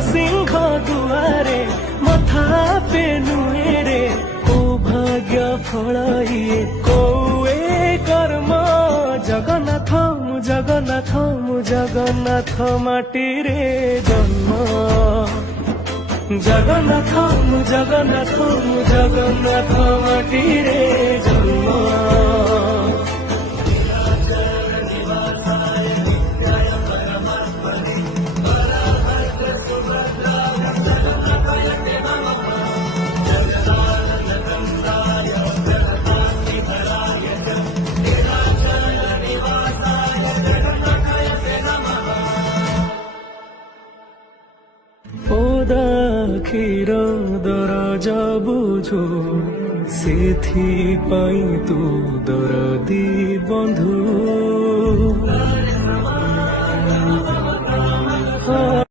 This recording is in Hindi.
सिंह दुआरे मथा पे नुएरे को भाग्य फल इए कोए कर्म जगन्नाथ जगन्नाथ जगन्नाथ माटी रे जन्म जगन्नाथ जगन्नाथ जगन्नाथ माटी रे जन्म। क्षीर दरज बुझो से तू दरदी बंधु